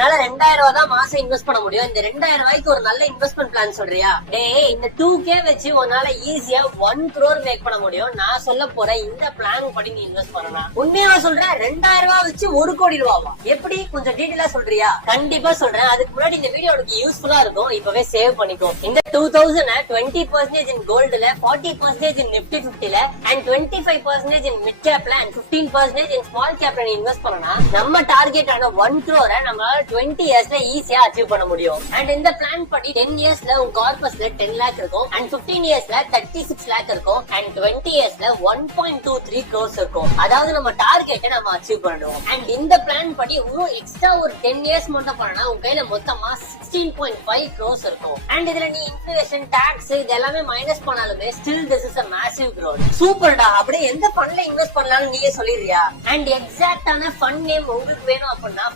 என்னால 2000 ரூபாய் தான் மாசம் இன்வெஸ்ட் பண்ண முடியும். இந்த 2000 ரூபாய்க்கு ஒரு நல்ல இன்வெஸ்ட்மெண்ட் பிளான் சொல்றியா? டேய், இந்த 2K வச்சு உன்னால ஈஸியா 1 crore மேக் பண்ண முடியும். நான் சொல்ல போற இந்த பிளான் படி நீ இன்வெஸ்ட் பண்ணனா உண்மையா சொல்றேன். 2000 ரூபாய் வச்சு 1 கோடி ரூபாவா? எப்படி, கொஞ்சம் டீடைலா சொல்றியா? கண்டிப்பா சொல்றேன். அதுக்கு முன்னாடி இந்த வீடியோ உனக்கு யூஸ்ஃபுல்லா இருக்கும். இப்பவே சேவ் பண்ணிக்கோ. இந்த 2000 20% இன் கோல்டுல, 40% இன் நிப்டி 50ல அண்ட் 25% இன் மிட் கேப்ல அண்ட் 15% இன் ஸ்மால் கேப்ல நீ இன்வெஸ்ட் பண்ணனா நம்ம டார்கெட் ஆன 1 crore நம்மளால 20 இயர்ஸ்ல ஈஸியா அச்சீவ் பண்ண முடியும். அண்ட் இந்த பிளான் படி 10 இயர்ஸ்ல உங்க கார்பஸ்ல 10 lakh இருக்கும் அண்ட் 15 இயர்ஸ்ல 36 lakh இருக்கும் அண்ட் 20 இயர்ஸ்ல 1.23 crores இருக்கும். அதாவது நம்ம டார்கெட்டை நம்ம அச்சீவ் பண்ணுவோம். அண்ட் இந்த பிளான் படி இன்னும் எக்ஸ்ட்ரா ஒரு 10 இயர்ஸ் மட்டும் பண்ணா உங்க கையில மொத்தமா 16.5 crores இருக்கும். அண்ட் இதுல நீ இன்ஃப்ளேஷன், டாக்ஸ் இது எல்லாமே மைனஸ் பண்ணாலுமே still this is a massive growth. சூப்பர்டா. அப்படியே எந்த ஃபண்ட்ல இன்வெஸ்ட் பண்ணலாம்னு நீயே சொல்லிடுறியா? அண்ட் எக்ஸாக்டான ஃபண்ட் நேம் உங்களுக்கு வேணும் அப்படின்னா